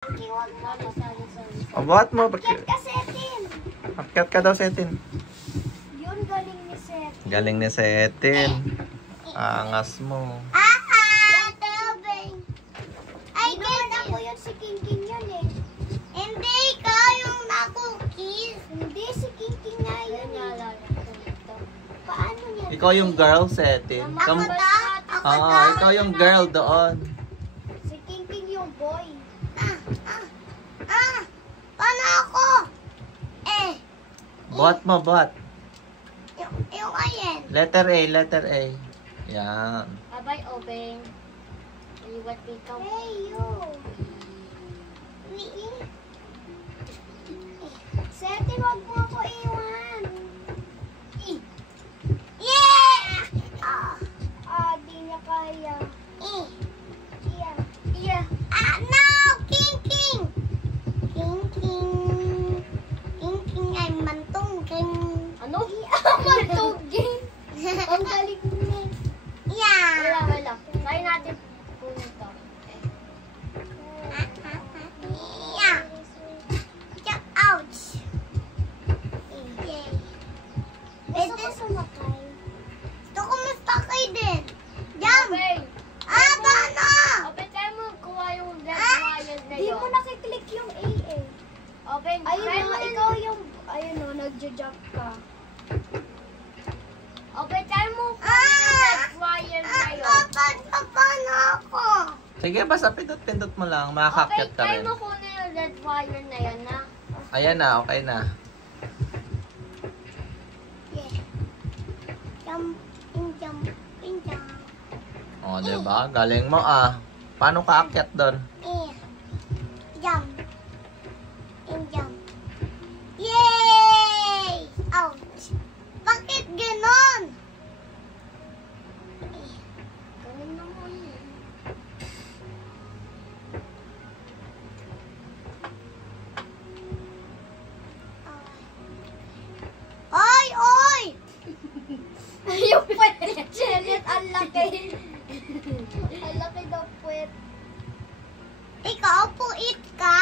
Huwag mo. Abuhat mo. Akyat ka, Setin. Akyat ka daw, Setin. Yun, galing ni Setin. Galing ni Setin. Angas mo. Tabing. Ay, naman ako yun, si King King yun eh. Hindi, ikaw yung nakukis. Hindi, si King King nga yun. Paano niya? Ikaw yung girl, Setin. Ako ta? Ikaw yung girl doon. Si King King yung boy. Paano ako? Buhat mo, buhat. Yung ayan. Letter A, letter A. Yan. Abay, Obeng. Iwat ikaw. Hey, you. Setin, wag mo ako iwan. Yeah! Di niya kaya. Yeah. No! King King! King King. King King ay mantungking. Ano? Matugin. Ang galing niya. Wala. Try natin punta. Jump out. Gusto ko sumakay. Gusto ko mastakay din. Jump! Obeng. Paano? Obeng, kaya mo kuha yung red wire na Di yun. mo nakiklik yung A eh. Obeng, Ayun kaya o, mo ikaw yung, ayun o, nagja-jump ka. Obeng, kaya mo kuha yung red wire na yun. Paano ako? Sige, basta pindot-pindot mo lang. Makakakyat Obeng, ka kaya rin. mo kuha yung red wire na yun, na. Ayan na, okay na. Jump, jump, jump. O, diba? Galing mo Paano ka akyat doon? Jump. Jump. Yay! Ouch! Bakit ganon? Ganun naman yun. Oy! Oy! Yung pwede. Janet, ang laki. Ang laki daw puwet. Ikaw, puit ka?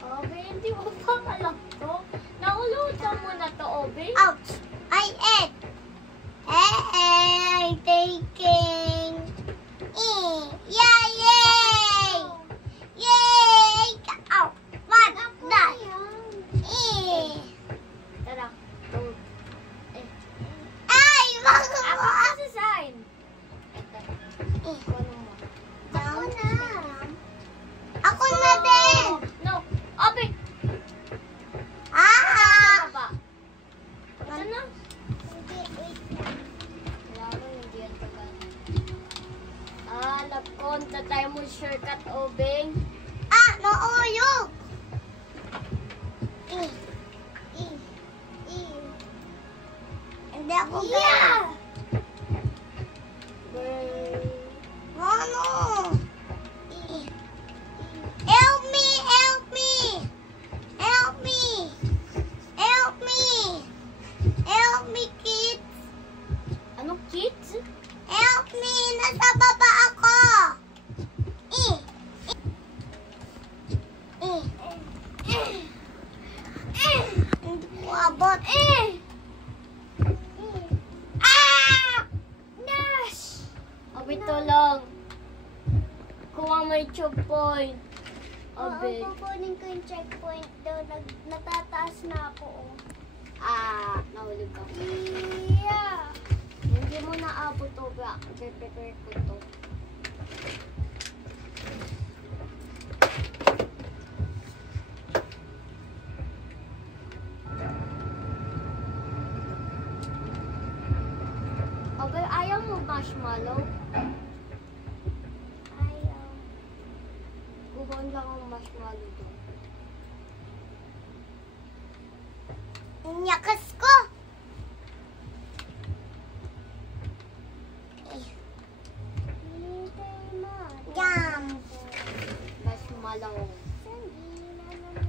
Obeng, hindi mo pa alam to. Naulutan mo na to, Obeng. Ouch! I ate. Hey, taking. Yay! Yay! Yay! Ow! What? That? Tara. Go. Ay! Wag Ako mo! kasi sign. Ito. Kuno mo. Ako na. Ako na din. No. Obeng. Ah! Baba. Ito na. Hindi, wait lang. Lalo, hindi yan tagal. Napunta tayo mo shortcut, Obeng. Nauyog. Hindi ako ganyan. Ano? Help me! Help me! Help me! Help me! Help me, kids! Ano, kids? Help me! Nasa baba ako! Hindi ko abot. Nash! Obeng, ito lang. Kuha mo yung choke point. Obeng. Kukunin ko yung checkpoint doon. Natataas na ako. Nahulog ka. Yeah! Hindi mo naabot to, ba? Prepare ko to. Obeng, ayaw mo marshmallow? Ayaw. Kukuha lang ang marshmallow to. Nyakas ko! Jump! Marshmallow.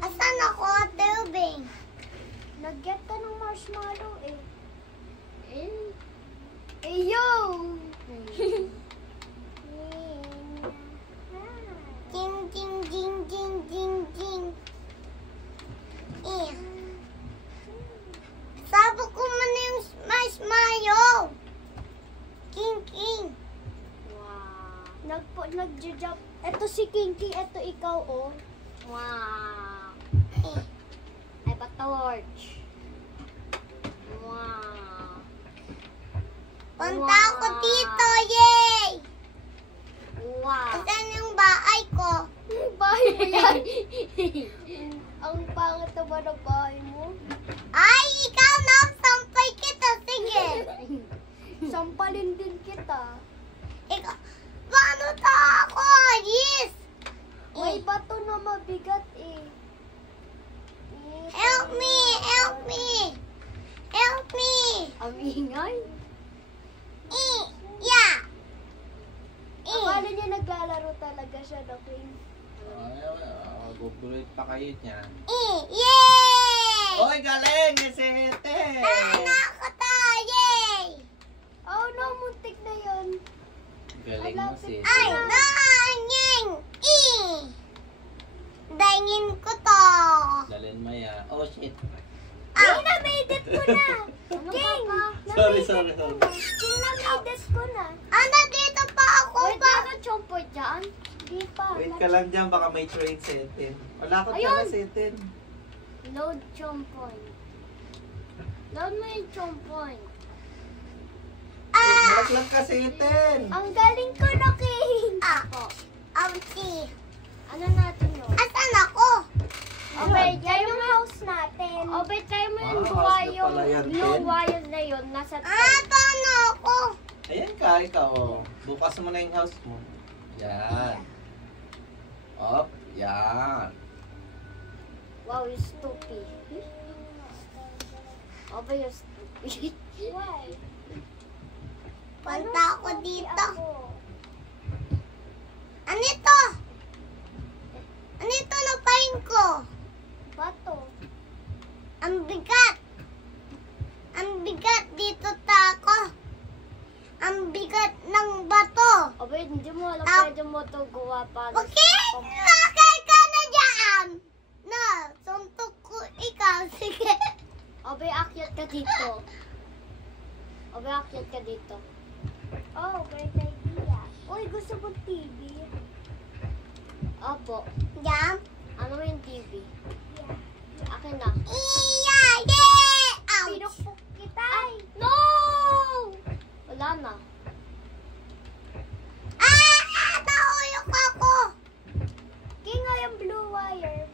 Asan ako, Tubing? Nag-get ka ng marshmallow eh. Yo! Ito si Kinky, ito ikaw, oh. Wow. Ay, pa-torch. Wow. Punta ako dito, yay! Wow. Saan yung bahay ko? Bahay mo yan. Ang pangit naman ang bahay mo. Ay, ikaw na, sampay kita, sige. Sampalin din kita. Ikaw, paano to ako? Yes! May bato na mabigat eh. Help me! Help me! Help me! Ang ingay. Yeah! Akala niya naglalaro talaga siya, no, King? Gugulit pa kayo niyan. Yay! Oy, galing! Sete! Nana ako to! Yay! Oh no, muntik na yun. Galing mo, Sete. Ay, nanging! Dangin ko to! Dalin mo yan. Oh, shit. Ah, na-made ko na! King! Sorry. King, na-made ko na. Nandito pa ako Wait, ba? meron chompoy dyan? Di pa. Wait ka lang dyan, baka may trade Sete. Wala ko Ayun! pala Sete. Load chompoy. Load mo yung chompoy. Malaglag ka Sete. Ang galing ko na, King! Ah, ouchie. Ano natin yun? Asan ako? Okay, kaya yung house natin. Okay, kaya mo yung Ah, buwa house na yung pala yan, blue Ken. wire na yun. Nasa Paano ako? Ayan ka, ikaw. Oh. Bukas mo na yung house mo. Yan. Op, yan. Wow, you're stupid. Okay, you're stupid. Why? Punta ako dito. Ano ito? Ano ito na pain ko? Bato. Ang bigat. Ang bigat dito tako. Ang bigat ng bato. Okay, hindi mo alam Ah. pwede mo ito gawa para Okay? Lakay ka na dyan. Na, suntok ko ikaw. Sige. Okay, akyat ka dito. Okay, akyat ka dito. Oh, great idea. Uy, gusto ko TV. Opo. Yan. Ano yung TV? Akin na. Iya, yeah. Ouch. Pinukpok kita. No! Wala na. Nahulog ako. King, yung blue wire.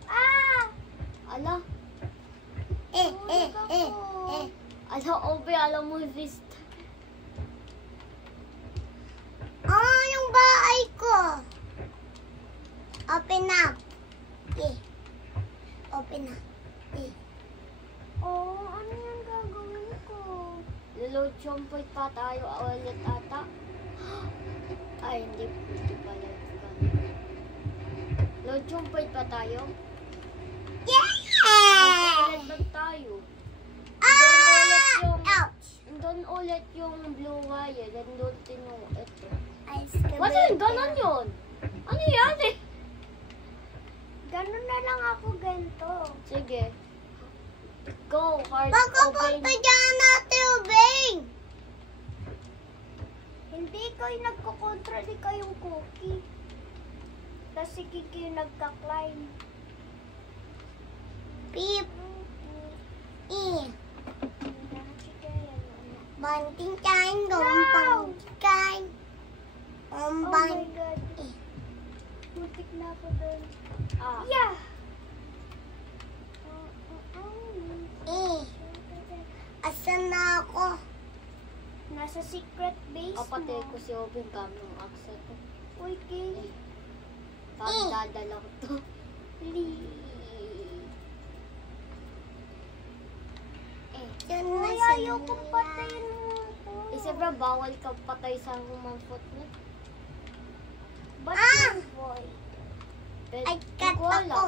Ala. Ala, Obe, alam mo this. Yung bahay ko. Open up. Open up. Oh, ano yung gagawin ko? Load chompoy pa tayo ulit ata. Ay, hindi pala. Load chompoy pa tayo? Yeah! Ulit ba tayo? Ouch! Doon ulit yung blue wire. Then doon tinong ito. Excavator. Wala yung ganon yun? Ano yan eh? Ganon na lang ako ganito. Sige. Go, hard Baka open. punta dyan natin, Ubeng. Hindi ko yung nagkukontra, di kayong cookie. Tapos si Kiki yung nagka-climb. Pip. Banting kain, gompang kain. Oh my Ombang. God. Mutik na ako doon. Yeah! Asan na ako? Nasa secret base mo. Patay ko si Obing gamit ng accent. Uy, Kay. Dadala ko to. Yan na Uy, sa ayaw kong patayin mo ako. Siyempre, bawal ka patay sa human foot na. Ba't yung boy? Ay, cut ko alam. ako.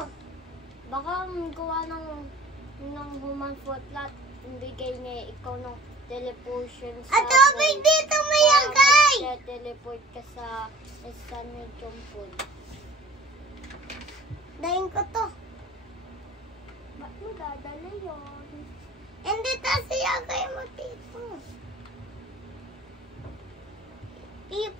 Baka gawa ng human foot lot, bigay niya ikaw ng teleportation sa... At Ubeng dito may agay. Teleport ka sa new jumpon. Dahin ko to. Ba't mo dadala yun? Hindi kasi agay mo dito. Pip.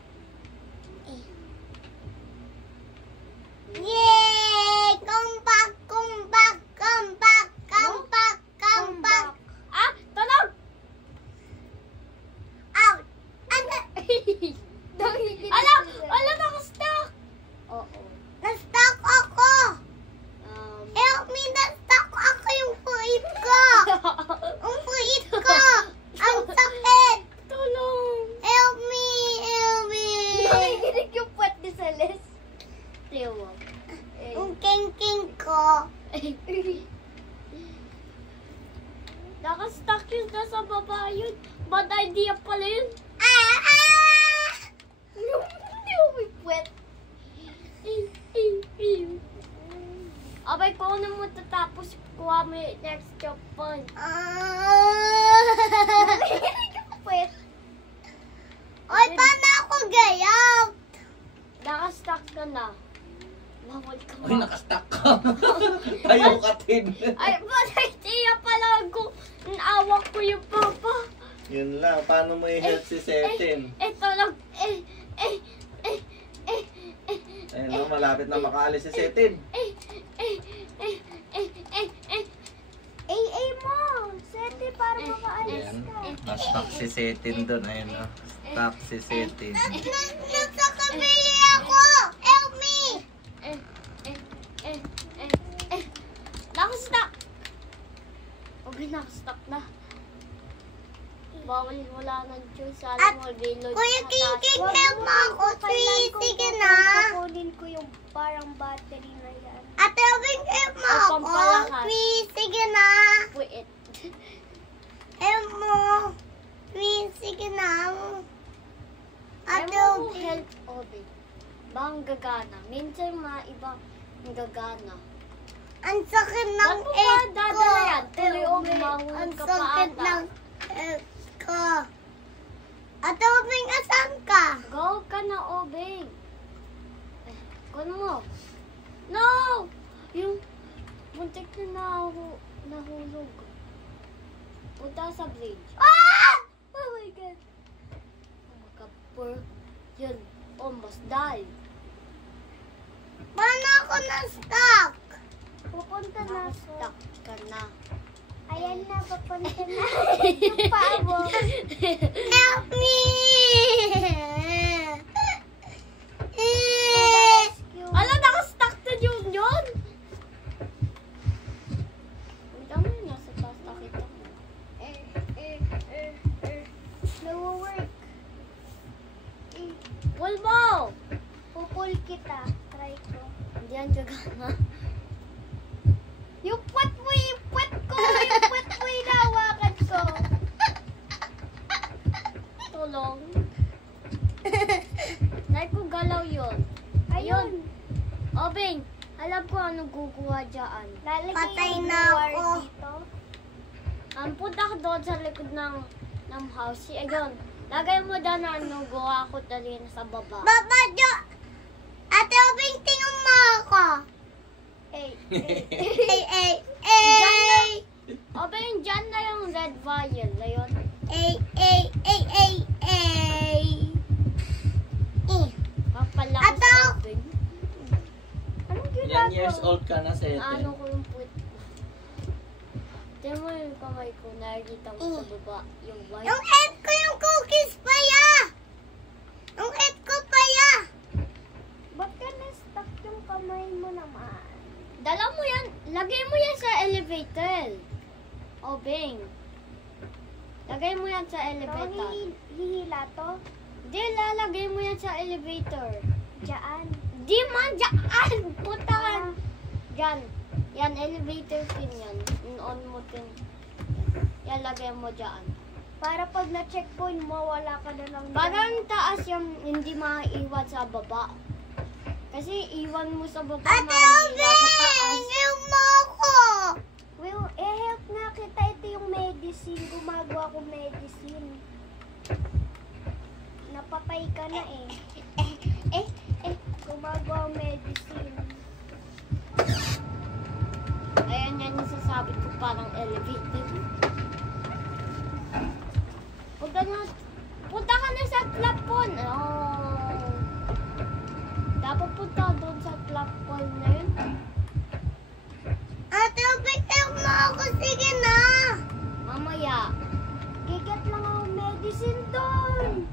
dalawa. Yung king ko. Nakastuck yun na sa baba yun. Bad idea pala yun. Hindi ako may puwet. Abay, kung ano mo tatapos, kuha mo yung next job fun. Puwet. Oy, paano ako gayap? Nakastuck ka na. Bawal ka Uy, nakastuck ka. Ayaw katin. Ay, bad idea pala ako. Naawak ko yung papa. Yun lang, paano mo i-help si Setin? Ito lang. Ayun no, malapit na makaalis si Setin. mo. Sete para makaalis Ayan, ka. na-stuck si Setin doon. Ayun no, stuck si Setin. Nasa kabili ako. Help me. Nakastuck. Okay, nakastuck na. Bawal, wala nang choice. Sana mo, reload. Kuya King, help mo ako. Sige na. Kukunin ko yung parang battery na yan. Ate Obing, help mo Ay, ako. pampalakas. Please, sige na. Wait. Help mo. Please, sige na. Ate Ayaw mo Obing. help, Obi. Bang gagana. Minsan mga ibang gagana. Ang sakit ng Ba't mo ba egg ko. dadala yan? Tuloy, Obing, Ang mahulog ka pa sakit ata. ng egg ko. Ate Obing, asan ka? Go ka na, Obing. Kunin mo. No! Yung muntik na nahulog. Punta sa bridge. Ah! Oh my God. Makapur. Yun. Almost died. Paano ako na-stuck? Pupunta na. Stuck ka na. Ayan na, papunta na. Yung paa mo. Help me! Ala, nakastuck na yun yun. Wait, ano yun? Nasa taas nakita mo. Nawo-work. Pull mo! Pupul kita. Try ko. Hindi yan gagana. Yung puwet mo, yung puwet ko! Yung puwet mo, inawakan ko! Tulong. Dahil ko galaw yun. Ayun. Obing, alam ko anong kukuha dyan. Patay na ako. Punta ka doon sa likod ng house. Ayun. Lagay mo doon na ano, gawa ko dali na sa baba. Baba, Jo! Ate Obing, tingnan mo ako. Hey, Ay. Obing, dyan na yung red vial. Ayun. Ay. Papalakas Ato! Obing. Anong Ilan ginagawa? years old ka na, Setin? Ano ko yung puwet ko. Tingnan mo yung kamay ko. Nakikita mo sa baba. Yung white. Yung egg ko, yung cookies pa ya. Yung egg ko pa ya. Ba't ka na-stuck yung kamay mo naman? Dala mo yan. Lagay mo yan sa elevator. Obing. Lagay mo yan sa elevator. Hihila to? Di, lalagay mo yan sa elevator. Diyan. Di man, dyan! Punta ka. Dyan. Yan, elevator pin yan. On mo pin. Yan, lagay mo dyan. Para pag na-checkpoint mo, wala ka na lang. Parang taas yung hindi maiiwan sa baba. Kasi iwan mo sa baba, Ate maiiwan sa taas. Obing! Help mo ako! Well, help nga kita. Ito yung medicine. Gumagawa ko medicine. Napatay ka na eh. Gumagawa medicine. Ayan yan yung sasabi ko parang elevator. Punta ka na sa plafon. Oh. Dapat punta doon sa plafon na yun. Ate Obing, help mo ako. Sige na. Mamaya. Gigat lang ako medicine doon.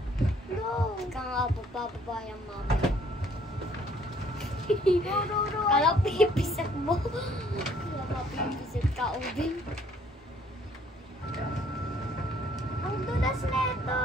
No. Ika nga papababa yung mamaya. No. Kala pipisat mo. Kala mapipisat ka, Obing. Ang dulas na ito.